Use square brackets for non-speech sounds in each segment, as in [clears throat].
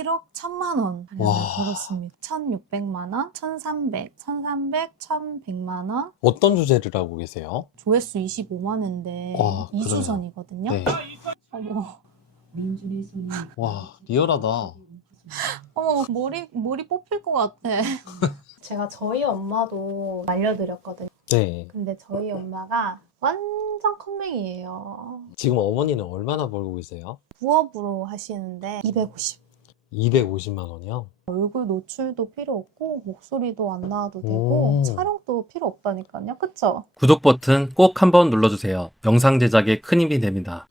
1억 1천만 원 와. 벌었습니다. 1,600만 원, 1,300, 1,300, 1,100만 원. 어떤 주제를 하고 계세요? 조회수 25만 회인데 와, 2주 그러네요. 전이거든요. 네. 어머, 와, 리얼하다. [laughs] 어머 머리 머리 뽑힐 것 같아. [laughs] 제가 저희 엄마도 알려드렸거든요. 네. 근데 저희 엄마가 완전 컴맹이에요. 지금 어머니는 얼마나 벌고 계세요? 부업으로 하시는데 250. 250만 원이요? 얼굴 노출도 필요 없고 목소리도 안 나와도 되고 오. 촬영도 필요 없다니까요. 그쵸? 구독 버튼 꼭 한번 눌러주세요. 영상 제작에 큰 힘이 됩니다.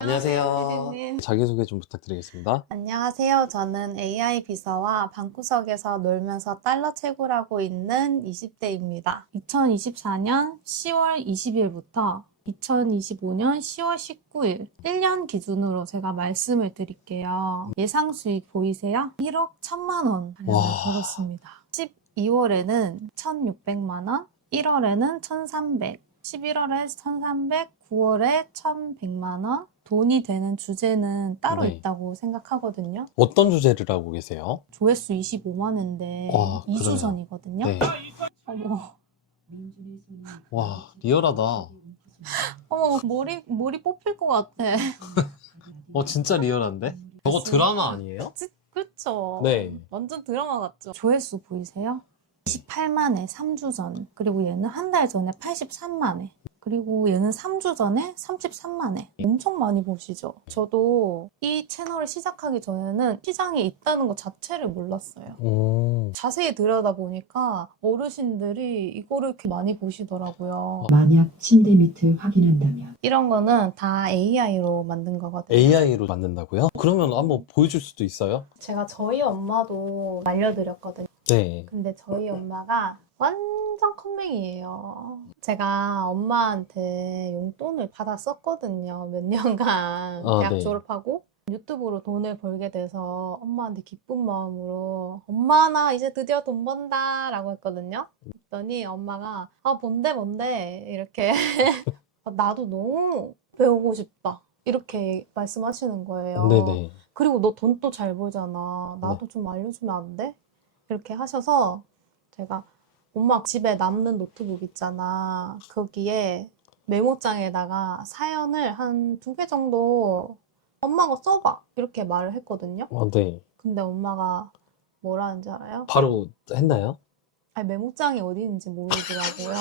안녕하세요. 피디님. 자기소개 좀 부탁드리겠습니다. 안녕하세요. 저는 AI 비서와 방구석에서 놀면서 달러 채굴하고 있는 20대입니다. 2024년 10월 20일부터 2025년 10월 19일 1년 기준으로 제가 말씀을 드릴게요. 예상 수익 보이세요? 1억 1천만 원 와. 벌었습니다. 12월에는 1,600만 원, 1월에는 1,300, 11월에 1,300, 9월에 1,100만 원. 돈이 되는 주제는 따로 네. 있다고 생각하거든요. 어떤 주제를 하고 계세요? 조회수 25만 회인데 와, 2주 그러네요. 전이거든요. 네. 어머, 와, 리얼하다. [laughs] 어머 머리 머리 뽑힐 것 같아. [laughs] 어, 진짜 리얼한데? 저거 드라마 아니에요? 지- 그쵸? 네. 완전 드라마 같죠? 조회수 보이세요? 28만 회 3주 전. 그리고 얘는 한 달 전에 83만 회. 그리고 얘는 3주 전에 33만 회. 엄청 많이 보시죠? 저도 이 채널을 시작하기 전에는 시장에 있다는 것 자체를 몰랐어요. 음. 자세히 들여다보니까 어르신들이 이거를 이렇게 많이 보시더라고요. 만약 침대 밑을 확인한다면 이런 거는 다 AI로 만든 거거든요. AI로 만든다고요? 그러면 한번 보여줄 수도 있어요? 제가 저희 엄마도 알려드렸거든요. 네. 근데 저희 엄마가 완전 컴맹이에요. 제가 엄마한테 용돈을 받았었거든요. 몇 [laughs] 년간 아, 대학 네. 졸업하고 유튜브로 돈을 벌게 돼서 엄마한테 기쁜 마음으로 엄마 나 이제 드디어 돈 번다 라고 했거든요. 그랬더니 엄마가 아 뭔데 뭔데 이렇게 [laughs] 아, 나도 너무 배우고 싶다 이렇게 말씀하시는 거예요. 네네. 그리고 너 돈 또 잘 벌잖아. 나도 좀 알려주면 안 돼? 이렇게 하셔서 제가 엄마 집에 남는 노트북 있잖아. 거기에 메모장에다가 사연을 한 두 개 정도 엄마가 써봐. 이렇게 말을 했거든요. 어, 네. 근데 엄마가 뭐라는지 알아요? 바로 했나요? 아니, 메모장이 어디 있는지 모르더라고요.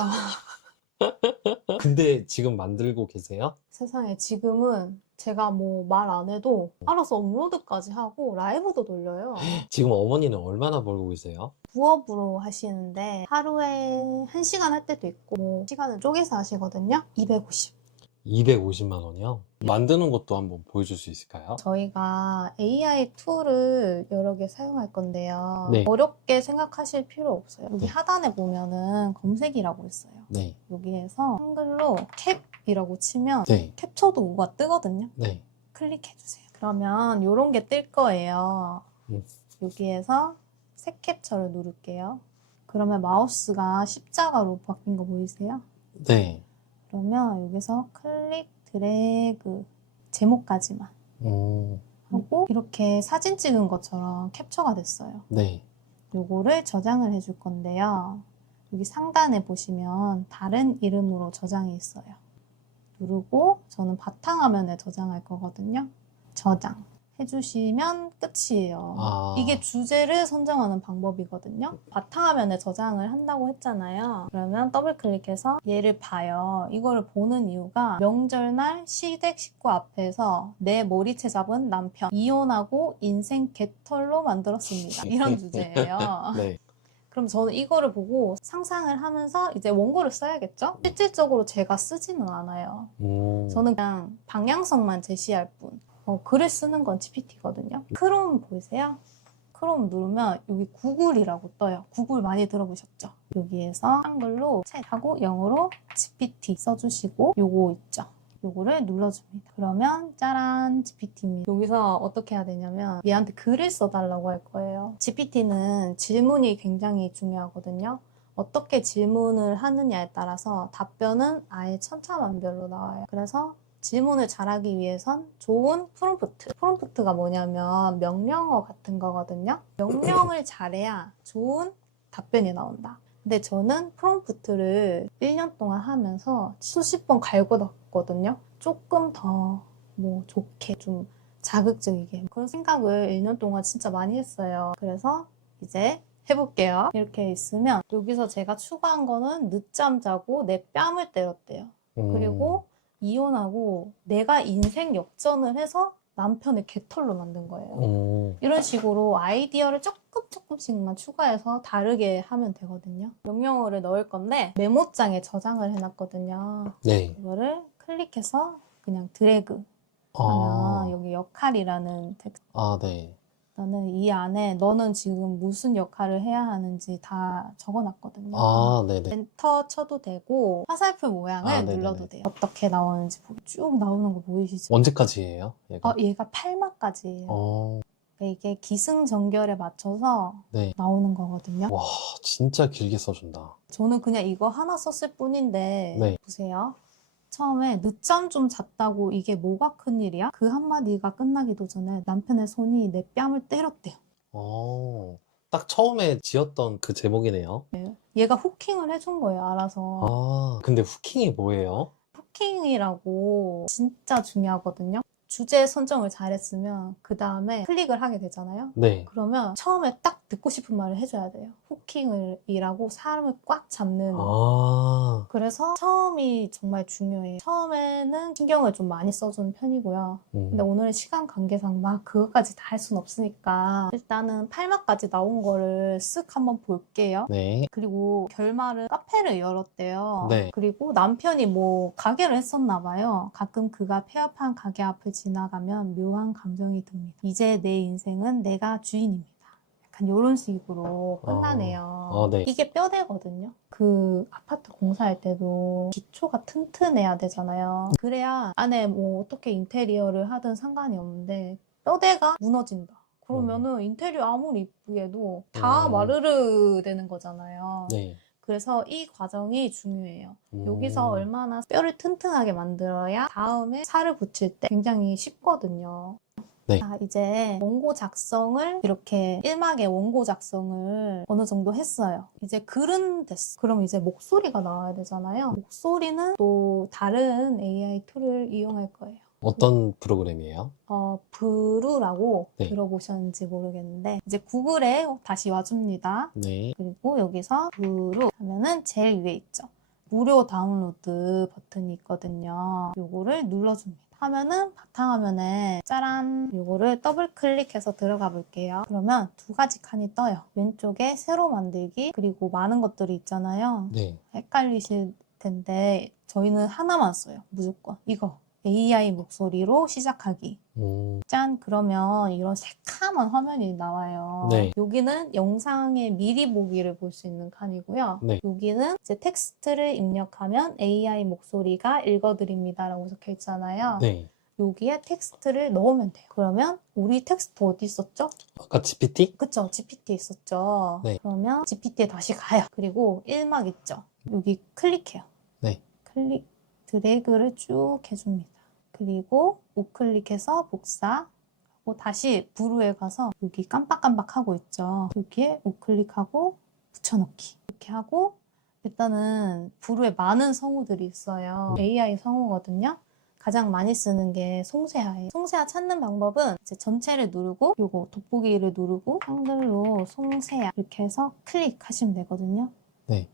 [laughs] 근데 지금 만들고 계세요? 세상에 지금은 제가 뭐 말 안 해도 알아서 업로드까지 하고 라이브도 돌려요. [gasps] 지금 어머니는 얼마나 벌고 계세요? 부업으로 하시는데 하루에 한시간 할 때도 있고 뭐 시간을 쪼개서 하시거든요. 250. 250만 원이요? 만드는 것도 한번 보여줄 수 있을까요? 저희가 AI 툴을 여러 개 사용할 건데요. 네. 어렵게 생각하실 필요 없어요. 여기 네. 하단에 보면은 검색이라고 있어요. 네. 여기에서 한글로 캡이라고 치면 네. 캡처도 우가 뜨거든요. 네. 클릭해주세요. 그러면 이런 게 뜰 거예요. 음. 여기에서 새 캡처를 누를게요. 그러면 마우스가 십자가로 바뀐 거 보이세요? 네. 그러면 여기서 클릭, 드래그, 제목까지만 음, 하고 이렇게 사진 찍은 것처럼 캡처가 됐어요. 네. 요거를 저장을 해줄 건데요. 여기 상단에 보시면 다른 이름으로 저장이 있어요. 누르고 저는 바탕화면에 저장할 거거든요. 저장 해주시면 끝이에요. 아. 이게 주제를 선정하는 방법이거든요. 바탕화면에 저장을 한다고 했잖아요. 그러면 더블 클릭해서 얘를 봐요. 이거를 보는 이유가 명절날 시댁 식구 앞에서 내 머리채 잡은 남편 이혼하고 인생 개털로 만들었습니다. 이런 [laughs] 주제예요. 네. 그럼 저는 이거를 보고 상상을 하면서 이제 원고를 써야겠죠? 실질적으로 제가 쓰지는 않아요. 음, 저는 그냥 방향성만 제시할 뿐. 어, 글을 쓰는 건 GPT거든요. 크롬 보이세요? 크롬 누르면 여기 구글이라고 떠요. 구글 많이 들어보셨죠? 여기에서 한글로 챗하고 영어로 GPT 써주시고 요거 있죠? 요거를 눌러줍니다. 그러면 짜란 GPT입니다. 여기서 어떻게 해야 되냐면 얘한테 글을 써달라고 할 거예요. GPT는 질문이 굉장히 중요하거든요. 어떻게 질문을 하느냐에 따라서 답변은 아예 천차만별로 나와요. 그래서 질문을 잘하기 위해선 좋은 프롬프트. 프롬프트가 뭐냐면 명령어 같은 거거든요. 명령을 잘해야 좋은 답변이 나온다. 근데 저는 프롬프트를 1년 동안 하면서 수십 번 갈고닦거든요. 조금 더 뭐 좋게 좀 자극적이게 그런 생각을 1년 동안 진짜 많이 했어요. 그래서 이제 해볼게요. 이렇게 있으면 여기서 제가 추가한 거는 늦잠 자고 내 뺨을 때렸대요. 음. 그리고 이혼하고 내가 인생 역전을 해서 남편의 개털로 만든 거예요. 음. 이런 식으로 아이디어를 조금 조금씩만 추가해서 다르게 하면 되거든요. 명령어를 넣을 건데 메모장에 저장을 해놨거든요. 네. 이거를 클릭해서 그냥 드래그 아, 하면 여기 역할이라는 텍스트 아, 네. 나는 이 안에 너는 지금 무슨 역할을 해야 하는지 다 적어놨거든요. 아, 네네. 엔터 쳐도 되고 화살표 모양을 아, 네네네. 눌러도 돼요. 어떻게 나오는지 보고 쭉 나오는 거 보이시죠? 언제까지예요? 얘가? 어, 얘가 8마까지예요. 어, 이게 기승전결에 맞춰서 네. 나오는 거거든요. 와, 진짜 길게 써준다. 저는 그냥 이거 하나 썼을 뿐인데 네. 보세요. 처음에 늦잠 좀 잤다고 이게 뭐가 큰일이야? 그 한마디가 끝나기도 전에 남편의 손이 내 뺨을 때렸대요. 어, 딱 처음에 지었던 그 제목이네요. 얘가 후킹을 해준 거예요, 알아서. 아, 근데 후킹이 뭐예요? 후킹이라고 진짜 중요하거든요. 주제 선정을 잘했으면 그 다음에 클릭을 하게 되잖아요. 네. 그러면 처음에 딱 듣고 싶은 말을 해줘야 돼요. 후킹이라고 사람을 꽉 잡는. 아, 그래서 처음이 정말 중요해요. 처음에는 신경을 좀 많이 써주는 편이고요. 음. 근데 오늘은 시간 관계상 막 그것까지 다 할 순 없으니까 일단은 8막까지 나온 거를 쓱 한번 볼게요. 네. 그리고 결말은 카페를 열었대요. 네. 그리고 남편이 뭐 가게를 했었나 봐요. 가끔 그가 폐업한 가게 앞을 지나가면 묘한 감정이 듭니다. 이제 내 인생은 내가 주인입니다. 약간 이런 식으로 끝나네요. 아, 네. 이게 뼈대거든요. 그 아파트 공사할 때도 기초가 튼튼해야 되잖아요. 그래야 안에 뭐 어떻게 인테리어를 하든 상관이 없는데 뼈대가 무너진다. 그러면은 인테리어 아무리 이쁘게 해도 다 음. 마르르 되는 거잖아요. 네. 그래서 이 과정이 중요해요. 음. 여기서 얼마나 뼈를 튼튼하게 만들어야 다음에 살을 붙일 때 굉장히 쉽거든요. 네. 자, 이제 원고 작성을 이렇게 1막의 원고 작성을 어느 정도 했어요. 이제 글은 됐어. 그럼 이제 목소리가 나와야 되잖아요. 목소리는 또 다른 AI 툴을 이용할 거예요. 어떤 프로그램이에요? 어, 브루라고 네. 들어보셨는지 모르겠는데 이제 구글에 다시 와줍니다. 네. 그리고 여기서 브루 하면은 제일 위에 있죠. 무료 다운로드 버튼이 있거든요. 요거를 눌러줍니다. 하면은 바탕화면에 짜란 요거를 더블 클릭해서 들어가 볼게요. 그러면 두 가지 칸이 떠요. 왼쪽에 새로 만들기 그리고 많은 것들이 있잖아요. 네. 헷갈리실 텐데 저희는 하나만 써요. 무조건 이거 AI 목소리로 시작하기. 음, 짠 그러면 이런 새카만 화면이 나와요. 네. 여기는 영상의 미리 보기를 볼 수 있는 칸이고요. 네. 여기는 이제 텍스트를 입력하면 AI 목소리가 읽어드립니다라고 적혀 있잖아요. 네. 여기에 텍스트를 넣으면 돼요. 그러면 우리 텍스트 어디 있었죠? 아까 GPT? 그쵸? GPT 있었죠? 네. 그러면 GPT에 다시 가요. 그리고 1막 있죠? 여기 클릭해요. 네. 클릭, 드래그를 쭉 해줍니다. 그리고 우클릭해서 복사, 하고 다시 부루에 가서 여기 깜빡깜빡 하고 있죠. 여기에 우클릭하고 붙여넣기. 이렇게 하고 일단은 부루에 많은 성우들이 있어요. 네. AI 성우거든요. 가장 많이 쓰는 게 송세아예요. 송세아 찾는 방법은 이제 전체를 누르고 요거 돋보기를 누르고 한글로 송세아 이렇게 해서 클릭하시면 되거든요. 네.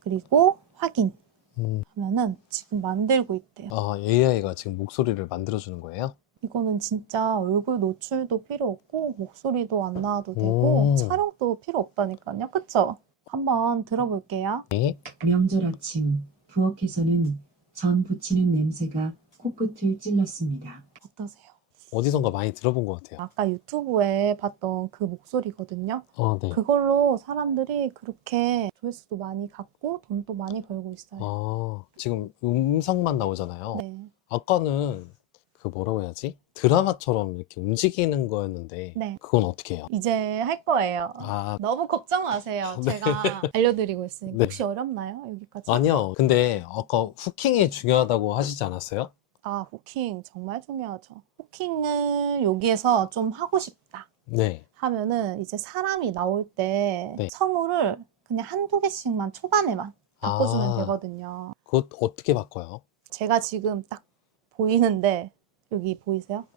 그리고 확인 음, 하면은 지금 만들고 있대요. 아, AI가 지금 목소리를 만들어주는 거예요? 이거는 진짜 얼굴 노출도 필요 없고 목소리도 안 나와도 되고 오. 촬영도 필요 없다니까요. 그쵸? 한번 들어볼게요. 네. 명절 아침 부엌에서는 전 부치는 냄새가 코끝을 찔렀습니다. 어떠세요? 어디선가 많이 들어본 것 같아요. 아까 유튜브에 봤던 그 목소리거든요. 아, 네. 그걸로 사람들이 그렇게 조회수도 많이 갖고 돈도 많이 벌고 있어요. 아, 지금 음성만 나오잖아요. 네. 아까는 그 뭐라고 해야지? 드라마처럼 이렇게 움직이는 거였는데 네. 그건 어떻게 해요? 이제 할 거예요. 아, 너무 걱정 마세요. [laughs] 네. 제가 알려드리고 있으니까. 네. 혹시 어렵나요? 여기까지? 아니요. 근데 아까 후킹이 중요하다고 하시지 않았어요? 아, 후킹 정말 중요하죠. 후킹을 여기에서 좀 하고 싶다 네. 하면은 이제 사람이 나올 때 네. 성우를 그냥 한두 개씩만 초반에만 바꿔주면 아. 되거든요. 그것 어떻게 바꿔요? 제가 지금 딱 보이는데 여기 보이세요?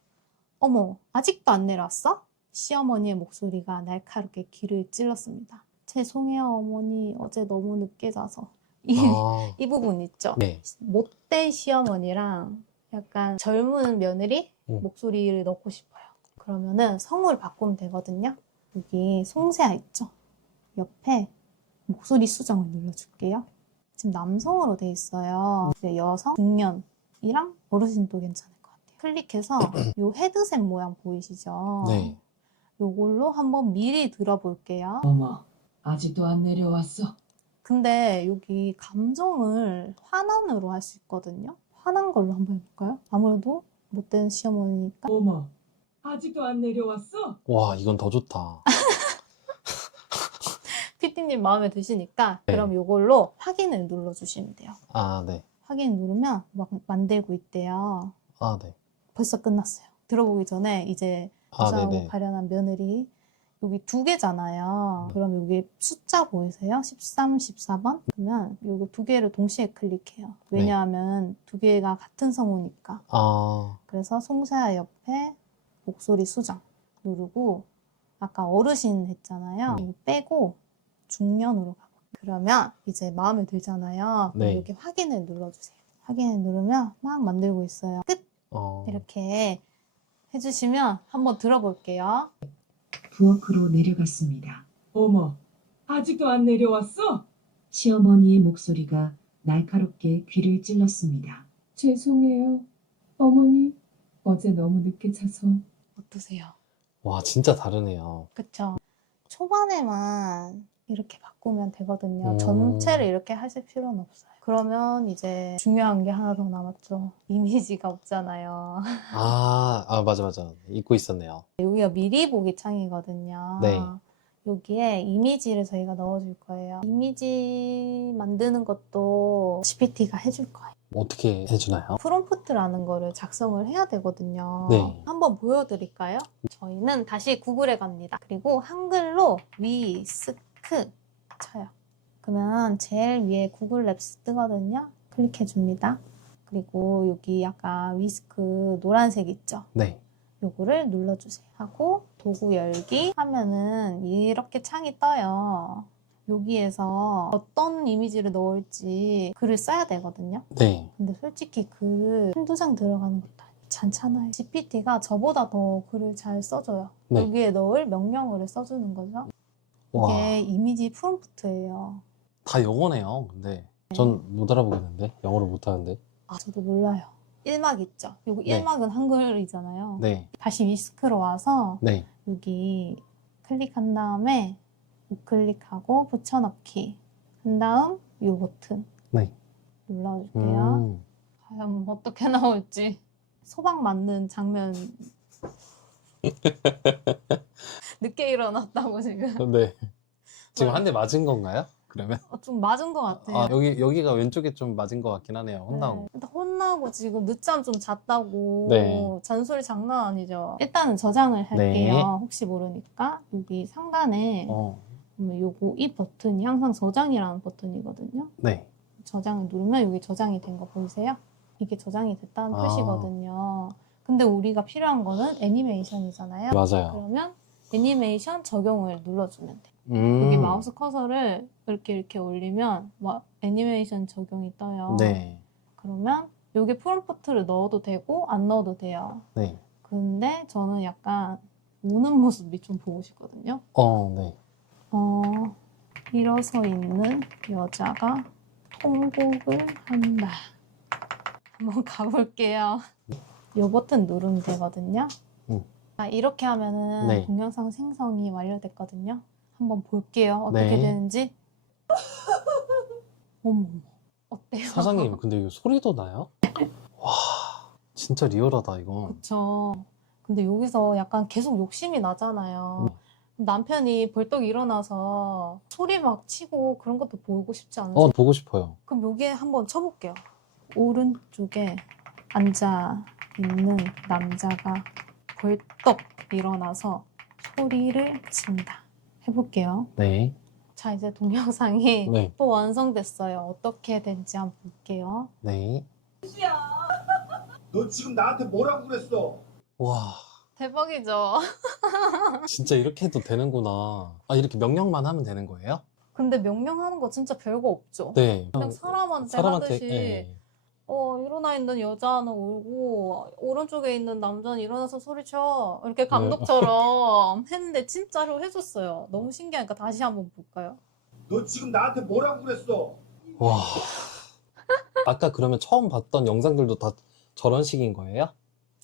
어머, 아직도 안 내려왔어? 시어머니의 목소리가 날카롭게 귀를 찔렀습니다. 죄송해요, 어머니. 어제 너무 늦게 자서. 이, 아, 이 부분 있죠? 네. 못된 시어머니랑 약간 젊은 며느리 음. 목소리를 넣고 싶어요. 그러면은 성우를 바꾸면 되거든요. 여기 송세아 있죠? 옆에 목소리 수정을 눌러줄게요. 지금 남성으로 돼 있어요. 이제 여성, 중년이랑 어르신도 괜찮을 것 같아요. 클릭해서 [clears throat] 요 헤드셋 모양 보이시죠? 네. 요걸로 한번 미리 들어볼게요. 어머, 아직도 안 내려왔어. 근데 여기 감정을 화난으로 할 수 있거든요. 화난 걸로 한번 해볼까요? 아무래도 못된 시어머니니까. 어머, 아직도 안 내려왔어? 와, 이건 더 좋다. [laughs] 피디님 마음에 드시니까 네. 그럼 이걸로 확인을 눌러주시면 돼요. 아, 네. 확인 누르면 막 만들고 있대요. 아, 네. 벌써 끝났어요. 들어보기 전에 이제 아, 부상하고 네네. 발현한 며느리 여기 두 개잖아요. 그럼 여기 숫자 보이세요? 13, 14번? 그러면 요거 두 개를 동시에 클릭해요. 왜냐하면 두 개가 같은 성우니까. 아, 그래서 송사야 옆에 목소리 수정 누르고 아까 어르신 했잖아요. 네. 이거 빼고 중년으로 가고 그러면 이제 마음에 들잖아요. 그럼 네. 여기 확인을 눌러주세요. 확인을 누르면 막 만들고 있어요. 끝 어, 이렇게 해주시면 한번 들어볼게요. 부엌으로 내려갔습니다. 어머, 아직도 안 내려왔어? 시어머니의 목소리가 날카롭게 귀를 찔렀습니다. 죄송해요. 어머니, 어제 너무 늦게 자서. 어떠세요? 와, 진짜 다르네요. 그쵸? 초반에만 이렇게 바꾸면 되거든요. 음. 전체를 이렇게 하실 필요는 없어요. 그러면 이제 중요한 게 하나 더 남았죠. [laughs] 이미지가 없잖아요. 아, 아, 맞아, 맞아. 잊고 있었네요. 여기가 미리 보기 창이거든요. 네. 여기에 이미지를 저희가 넣어줄 거예요. 이미지 만드는 것도 GPT가 해줄 거예요. 어떻게 해주나요? 프롬프트라는 거를 작성을 해야 되거든요. 네. 한번 보여드릴까요? 저희는 다시 구글에 갑니다. 그리고 한글로 위스크 쳐요. 그러면 제일 위에 구글 랩스 뜨거든요. 클릭해 줍니다. 그리고 여기 약간 위스크 노란색 있죠? 네. 요거를 눌러주세요. 하고 도구 열기 하면은 이렇게 창이 떠요. 여기에서 어떤 이미지를 넣을지 글을 써야 되거든요. 네. 근데 솔직히 글 한두 장 들어가는 것도 괜찮아요. GPT가 저보다 더 글을 잘 써줘요. 네. 여기에 넣을 명령어를 써주는 거죠. 와, 이게 이미지 프롬프트예요. 다 영어네요. 근데 전 못 알아보겠는데? 영어를 못 하는데. 아, 저도 몰라요. 1막 있죠? 요거 네. 1막은 한글이잖아요. 네. 다시 위스크로 와서 네. 여기 클릭한 다음에 우클릭하고 붙여넣기 한 다음 이 버튼 네. 눌러줄게요. 음, 과연 어떻게 나올지 소방 맞는 장면 [laughs] 늦게 일어났다고 지금 네. 지금 한 대 맞은 건가요? 그러면? 어, 좀 맞은 것 같아요. 아, 여기, 여기가 왼쪽에 좀 맞은 것 같긴 하네요. 혼나고. 네. 일단 혼나고 지금 늦잠 좀 잤다고 네. 잔소리 장난 아니죠. 일단은 저장을 할게요. 네. 혹시 모르니까 여기 상단에 어, 요거 이 버튼이 항상 저장이라는 버튼이거든요. 네. 저장을 누르면 여기 저장이 된 거 보이세요? 이게 저장이 됐다는 아. 뜻이거든요. 근데 우리가 필요한 거는 애니메이션이잖아요. 맞아요. 그러면 애니메이션 적용을 눌러주면 돼. 음, 여기 마우스 커서를 이렇게 이렇게 올리면 와- 애니메이션 적용이 떠요. 네. 그러면 여기 프롬프트를 넣어도 되고 안 넣어도 돼요. 네. 근데 저는 약간 우는 모습이 좀 보고 싶거든요. 어, 네. 어, 일어서 있는 여자가 통곡을 한다. 한번 가볼게요. 이 버튼 누르면 되거든요. 음. 아, 이렇게 하면은 네. 동영상 생성이 완료됐거든요. 한번 볼게요. 어떻게 네. 되는지. [laughs] 어머, 어머. 어때요? 사장님, 근데 이거 소리도 나요? 와, 진짜 리얼하다, 이거. 그쵸. 근데 여기서 약간 계속 욕심이 나잖아요. 음. 남편이 벌떡 일어나서 소리 막 치고 그런 것도 보고 싶지 않으세요? 어, 보고 싶어요. 그럼 여기에 한번 쳐볼게요. 오른쪽에 앉아 있는 남자가 벌떡 일어나서 소리를 친다. 해볼게요. 네. 자, 이제 동영상이 네. [laughs] 또 완성됐어요. 어떻게 된지 한번 볼게요. 네. 너 지금 나한테 뭐라고 그랬어? 와, 대박이죠? [laughs] 진짜 이렇게 해도 되는구나. 아, 이렇게 명령만 하면 되는 거예요? 근데 명령하는 거 진짜 별거 없죠? 네. 그냥 사람한테, 하듯이 예. 어, 일어나 있는 여자는 울고 오른쪽에 있는 남자는 일어나서 소리쳐 이렇게 감독처럼 [laughs] 했는데 진짜로 해줬어요. 너무 신기하니까 다시 한번 볼까요? 너 지금 나한테 뭐라고 그랬어? 와. 아까 그러면 처음 봤던 영상들도 다 저런 식인 거예요?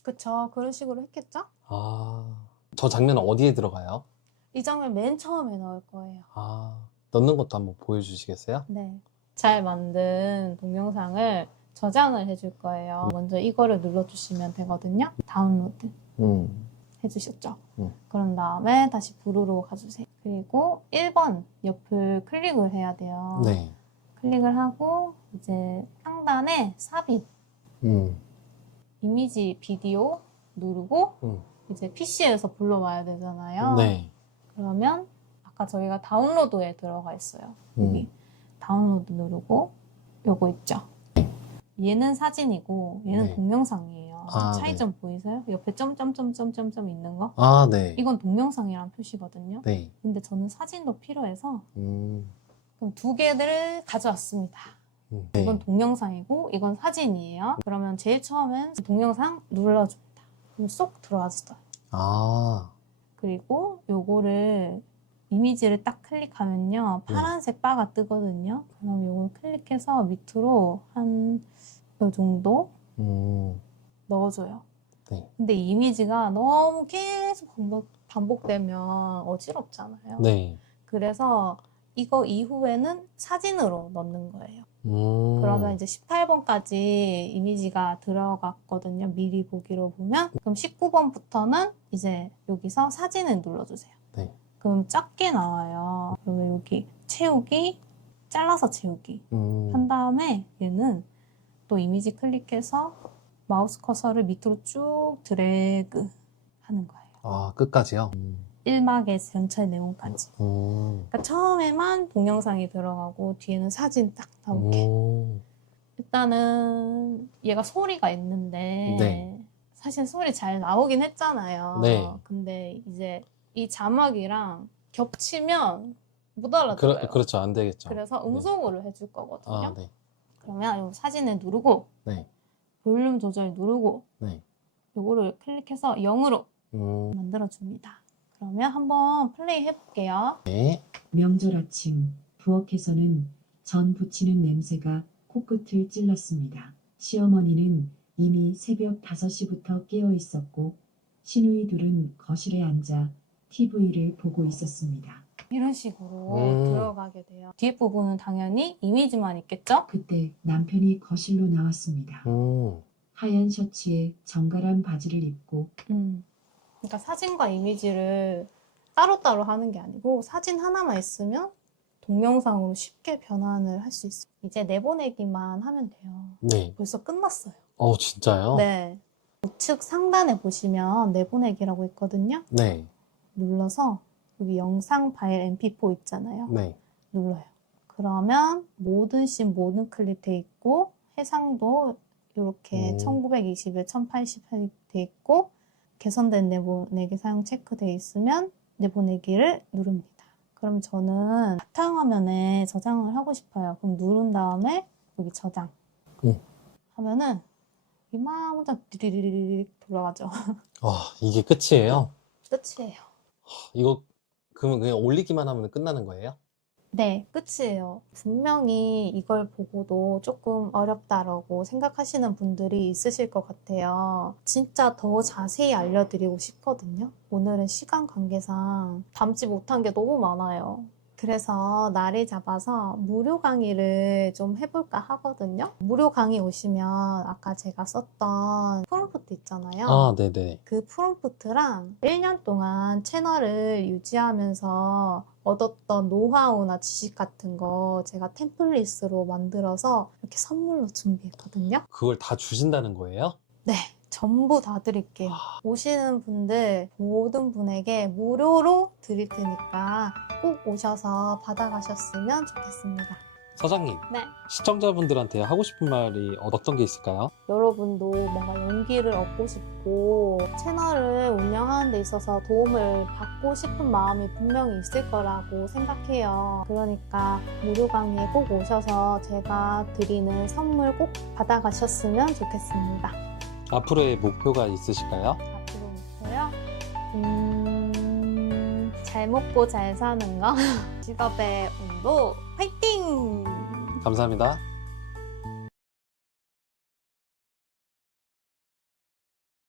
그쵸 그런 식으로 했겠죠? 아, 저 장면 은 어디에 들어가요? 이 장면 맨 처음에 나올 거예요. 아, 넣는 것도 한번 보여주시겠어요? 네. 잘 만든 동영상을 저장을 해줄 거예요. 먼저 이거를 눌러주시면 되거든요. 다운로드 음. 해주셨죠? 음. 그런 다음에 다시 부르로 가주세요. 그리고 1번 옆을 클릭을 해야 돼요. 네. 클릭을 하고 이제 상단에 삽입 음. 이미지 비디오 누르고 음. 이제 PC에서 불러와야 되잖아요. 네. 그러면 아까 저희가 다운로드에 들어가 있어요. 여기 음. 다운로드 누르고 요거 있죠. 얘는 사진이고 얘는 네. 동영상이에요. 아, 차이점 보이세요? 옆에 점점점점점점 있는 거? 아, 네. 이건 동영상이란 표시거든요. 네. 근데 저는 사진도 필요해서 음. 그럼 두 개를 가져왔습니다. 음. 이건 네. 동영상이고 이건 사진이에요. 그러면 제일 처음엔 동영상 눌러줍니다. 그럼 쏙 들어왔어요. 아, 그리고 요거를 이미지를 딱 클릭하면요 네. 파란색 바가 뜨거든요. 그럼 요걸 클릭해서 밑으로 한 요 정도 음. 넣어줘요. 네. 근데 이 이미지가 너무 계속 반복, 반복되면 어지럽잖아요. 네. 그래서 이거 이후에는 사진으로 넣는 거예요. 음. 그러면 이제 18번까지 이미지가 들어갔거든요. 미리 보기로 보면. 그럼 19번부터는 이제 여기서 사진을 눌러주세요. 네. 그럼 작게 나와요. 그러면 여기 채우기, 잘라서 채우기. 음. 한 다음에 얘는 또 이미지 클릭해서 마우스 커서를 밑으로 쭉 드래그 하는 거예요. 아, 끝까지요? 음. 1막의 전체 내용까지. 음. 그러니까 처음에만 동영상이 들어가고 뒤에는 사진 딱 나오게. 음. 일단은 얘가 소리가 있는데 네. 사실 소리 잘 나오긴 했잖아요. 네. 근데 이제 이 자막이랑 겹치면 못 알아들어요. 그러, 그렇죠. 안 되겠죠. 그래서 음성으로 해줄 거거든요. 아, 네. 그러면 이 사진을 누르고 네. 볼륨 조절 누르고 네. 요거를 클릭해서 0으로 음. 만들어 줍니다. 그러면 한번 플레이 해볼게요. 네. 명절 아침 부엌에서는 전 부치는 냄새가 코끝을 찔렀습니다. 시어머니는 이미 새벽 5시부터 깨어 있었고 시누이 둘은 거실에 앉아 TV를 보고 있었습니다. 이런 식으로 음. 들어가게 돼요. 뒤에 부분은 당연히 이미지만 있겠죠? 그때 남편이 거실로 나왔습니다. 음. 하얀 셔츠에 정갈한 바지를 입고 음. 그러니까 사진과 이미지를 따로따로 하는 게 아니고 사진 하나만 있으면 동영상으로 쉽게 변환을 할 수 있어요. 이제 내보내기만 하면 돼요. 네. 벌써 끝났어요. 어, 진짜요? 네. 우측 상단에 보시면 내보내기라고 있거든요. 네. 눌러서 여기 영상 파일 mp4 있잖아요. 네. 눌러요. 그러면 모든 씬 모든 클립 돼 있고 해상도 이렇게 음. 1920에 1080돼 있고 개선된 내보내기 사용 체크돼 있으면 내보내기를 누릅니다. 그럼 저는 바탕화면에 저장을 하고 싶어요. 그럼 누른 다음에 여기 저장 음. 하면은 이만 혼자 디리리리리 돌아가죠. 와, [laughs] 이게 끝이에요? 끝이에요. 이거, 그러면 그냥 올리기만 하면 끝나는 거예요? 네, 끝이에요. 분명히 이걸 보고도 조금 어렵다라고 생각하시는 분들이 있으실 것 같아요. 진짜 더 자세히 알려드리고 싶거든요. 오늘은 시간 관계상 담지 못한 게 너무 많아요. 그래서 날을 잡아서 무료 강의를 좀 해볼까 하거든요. 무료 강의 오시면 아까 제가 썼던 프롬프트 있잖아요. 아, 네네. 그 프롬프트랑 1년 동안 채널을 유지하면서 얻었던 노하우나 지식 같은 거 제가 템플릿으로 만들어서 이렇게 선물로 준비했거든요. 그걸 다 주신다는 거예요? 네, 전부 다 드릴게요. 오시는 분들 모든 분에게 무료로 드릴 테니까 꼭 오셔서 받아가셨으면 좋겠습니다. 사장님, 네. 시청자분들한테 하고 싶은 말이 어떤 게 있을까요? 여러분도 뭔가 용기를 얻고 싶고 채널을 운영하는 데 있어서 도움을 받고 싶은 마음이 분명히 있을 거라고 생각해요. 그러니까 무료 강의에 꼭 오셔서 제가 드리는 선물 꼭 받아가셨으면 좋겠습니다. 앞으로의 목표가 있으실까요? 앞으로 목표요? 음, 잘 먹고 잘 사는 거. [laughs] 직업의 운도 화이팅! 감사합니다.